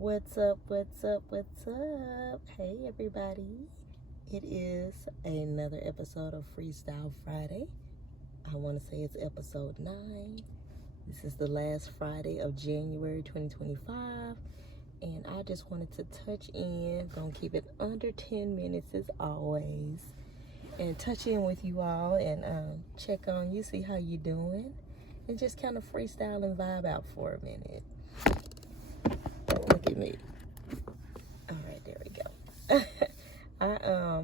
What's up? What's up? What's up? Hey, everybody. It is another episode of Freestyle Friday. I want to say it's episode 9. This is the last Friday of January 2025. And I just wanted to touch in. Gonna keep it under 10 minutes as always. And touch in with you all and check on you, see how you doing. And just kind of freestyle and vibe out for a minute. Look at me. All right, there we go.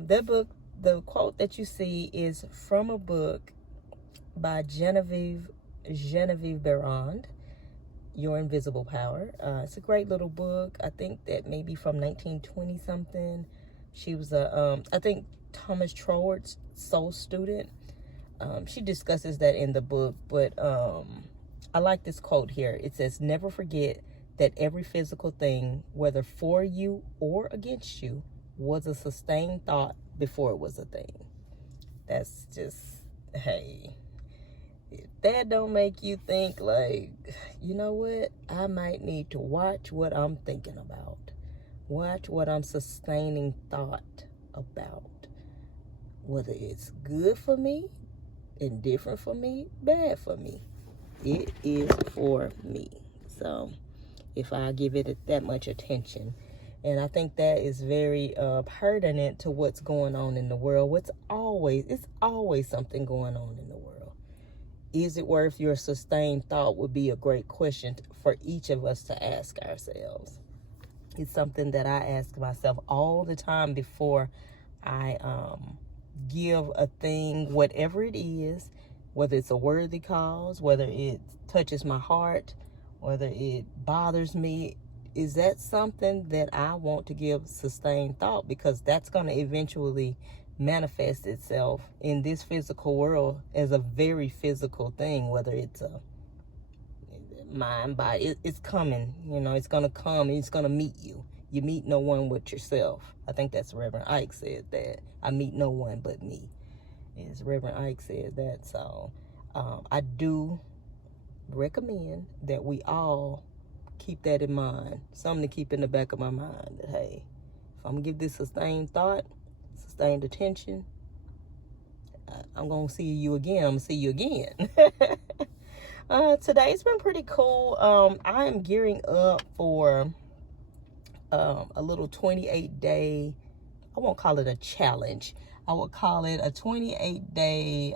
That book, the quote that you see is from a book by Genevieve Berand, Your Invisible Power. It's a great little book. I think that maybe from 1920 something. She was I think Thomas Trower's soul student. She discusses that in the book, but I like this quote here. It says, "Never forget that every physical thing, whether for you or against you, was a sustained thought before it was a thing." That's just, hey, if that don't make you think like, you know what, I might need to watch what I'm thinking about. Watch what I'm sustaining thought about. Whether it's good for me, indifferent for me, bad for me. It is for me. So if I give it that much attention. And I think that is very pertinent to what's going on in the world. It's always something going on in the world. Is it worth your sustained thought would be a great question for each of us to ask ourselves. It's something that I ask myself all the time before I give a thing, whatever it is, whether it's a worthy cause, whether it touches my heart, whether it bothers me. Is that something that I want to give sustained thought? Because that's going to eventually manifest itself in this physical world as a very physical thing, whether it's a mind, body, it's coming, it's going to come and it's going to meet you. You meet no one but yourself. I think that's Reverend Ike said that. I meet no one but me. As Reverend Ike said that. So I do recommend that we all keep that in mind. Something to keep in the back of my mind. That, hey, if I'm going to give this sustained thought, sustained attention, I'm going to see you again. I'm going to see you again. Today's been pretty cool. I am gearing up for a little 28-day, I won't call it a challenge. I would call it a 28-day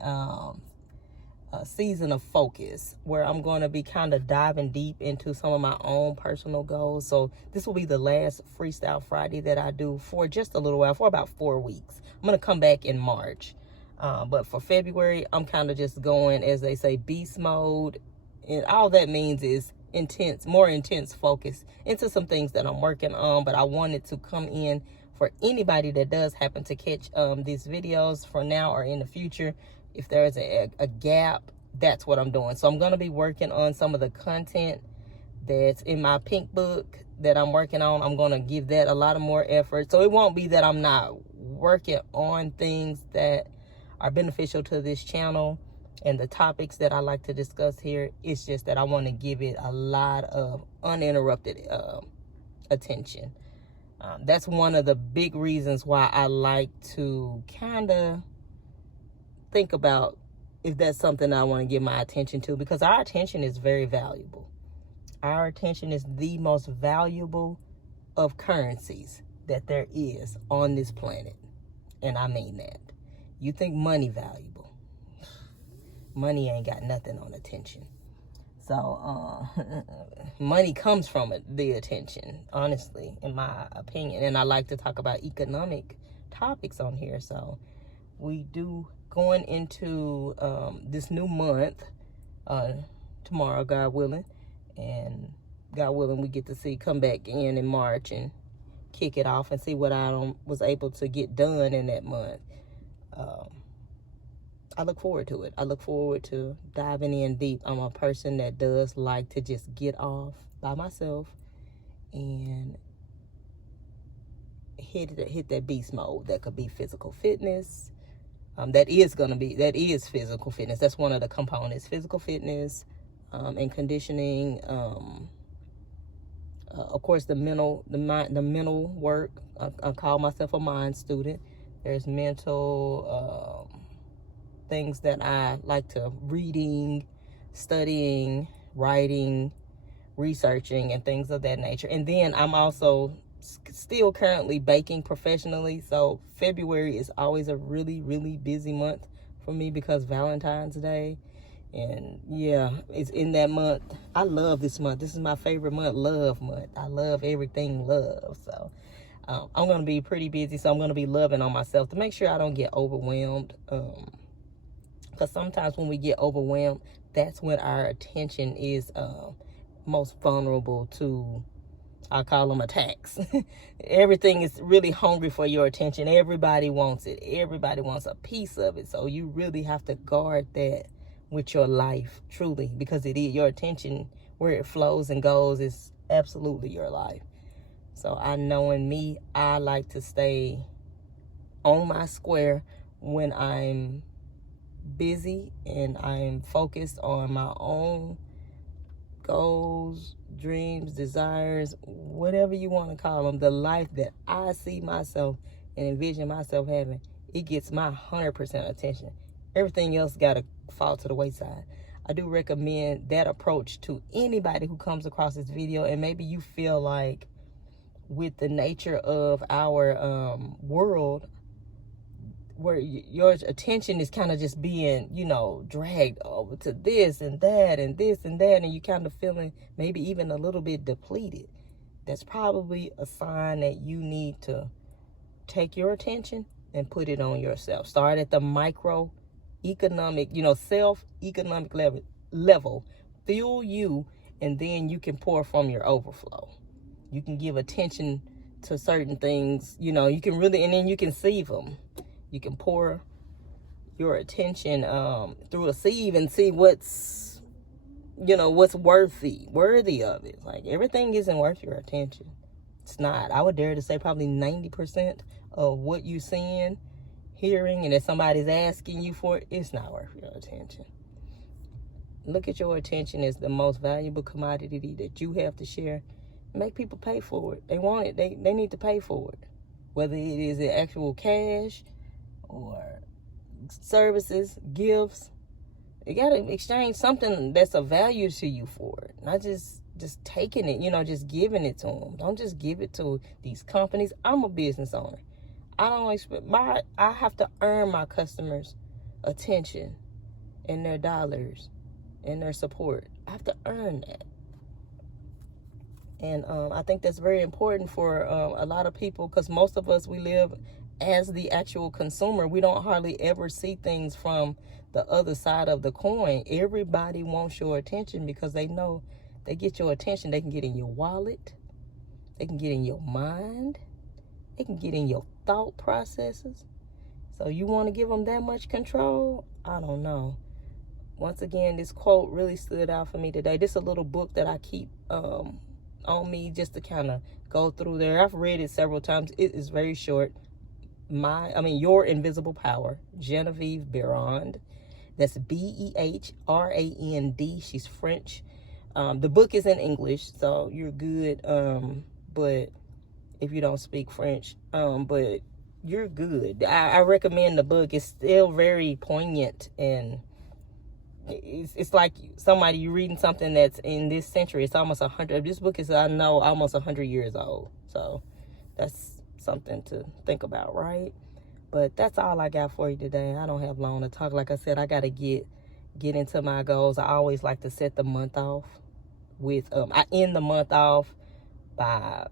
season of focus, where I'm going to be kind of diving deep into some of my own personal goals. So this will be the last Freestyle Friday that I do for just a little while, for about 4 weeks. I'm going to come back in March. But for February, I'm kind of just going, as they say, beast mode. And all that means is more intense focus into some things that I'm working on. But I wanted to come in for anybody that does happen to catch these videos for now or in the future. If there's a gap, that's what I'm doing. So I'm going to be working on some of the content that's in my pink book that I'm working on. I'm going to give that a lot of more effort. So it won't be that I'm not working on things that are beneficial to this channel and the topics that I like to discuss here. It's just that I want to give it a lot of uninterrupted attention. That's one of the big reasons why I like to kind of think about if that's something I want to give my attention to, because our attention is very valuable. Our attention is the most valuable of currencies that there is on this planet. And I mean that. You think money valuable. Money ain't got nothing on attention. So money comes from the attention, honestly, in my opinion. And I like to talk about economic topics on here. So we do going into this new month tomorrow, God willing, and God willing, we get to come back in March and kick it off and see what I was able to get done in that month. I look forward to it. I look forward to diving in deep. I'm a person that does like to just get off by myself and hit that beast mode. That could be physical fitness. That is physical fitness. That's one of the components. Physical fitness and conditioning, a Of course, the mental work. I call myself a mind student. There's mental things that I like to reading, studying, writing, researching, and things of that nature. And then I'm also still currently baking professionally. So February is always a really, really busy month for me because Valentine's Day. And yeah, it's in that month. I love this month. This is my favorite month, love month. I love everything love. So I'm going to be pretty busy. So I'm going to be loving on myself to make sure I don't get overwhelmed. Because sometimes when we get overwhelmed, that's when our attention is most vulnerable to, I call them attacks. Everything is really hungry for your attention. Everybody wants it. Everybody wants a piece of it. So you really have to guard that with your life, truly, because it is your attention, where it flows and goes, is absolutely your life. So I know in me, I like to stay on my square when I'm busy and I'm focused on my own goals, dreams, desires, whatever you want to call them. The life that I see myself and envision myself having, it gets my 100% attention. Everything else got to fall to the wayside. I do recommend that approach to anybody who comes across this video. And maybe you feel like with the nature of our world, where your attention is kind of just being, dragged over to this and that and this and that, and you kind of feeling maybe even a little bit depleted, that's probably a sign that you need to take your attention and put it on yourself. Start at the microeconomic, self-economic level. Fuel you, and then you can pour from your overflow. You can give attention to certain things, you can really, and then you can sieve them. You can pour your attention through a sieve and see what's worthy of it. Like, everything isn't worth your attention. It's not. I would dare to say probably 90% of what you're seeing, hearing, and if somebody's asking you for it, it's not worth your attention. Look at your attention as the most valuable commodity that you have to share. Make people pay for it. They want it. They need to pay for it. Whether it is the actual cash or services, gifts, you got to exchange something that's of value to you for it. Not just taking it, just giving it to them. Don't just give it to these companies. I'm a business owner. I have to earn my customers' attention and their dollars and their support. I have to earn that. And I think that's very important for a lot of people, because most of us, we live as the actual consumer. We don't hardly ever see things from the other side of the coin. Everybody wants your attention because they know they get your attention. They can get in your wallet. They can get in your mind. They can get in your thought processes. So you want to give them that much control? I don't know. Once again, this quote really stood out for me today. This is a little book that I keep on me just to kind of go through there. I've read it several times. It is very short. Your Invisible Power, Genevieve Berand. That's Behrand. She's French. The book is in English, so you're good. But if you don't speak French, but you're good. I recommend the book. It's still very poignant, and it's like somebody, you're reading something that's in this century. It's almost 100. This book is, I know, almost 100 years old. So that's something to think about, right? But that's all I got for you today. I don't have long to talk. Like I said, I got to get into my goals. I always like to set the month off with, I end the month off by,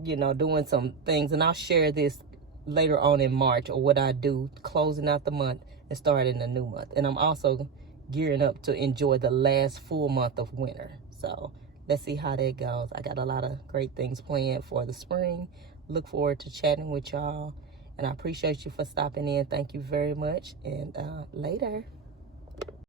doing some things. And I'll share this later on in March, or what I do closing out the month and starting a new month. And I'm also gearing up to enjoy the last full month of winter. So let's see how that goes. I got a lot of great things planned for the spring. Look forward to chatting with y'all. And I appreciate you for stopping in. Thank you very much. And later.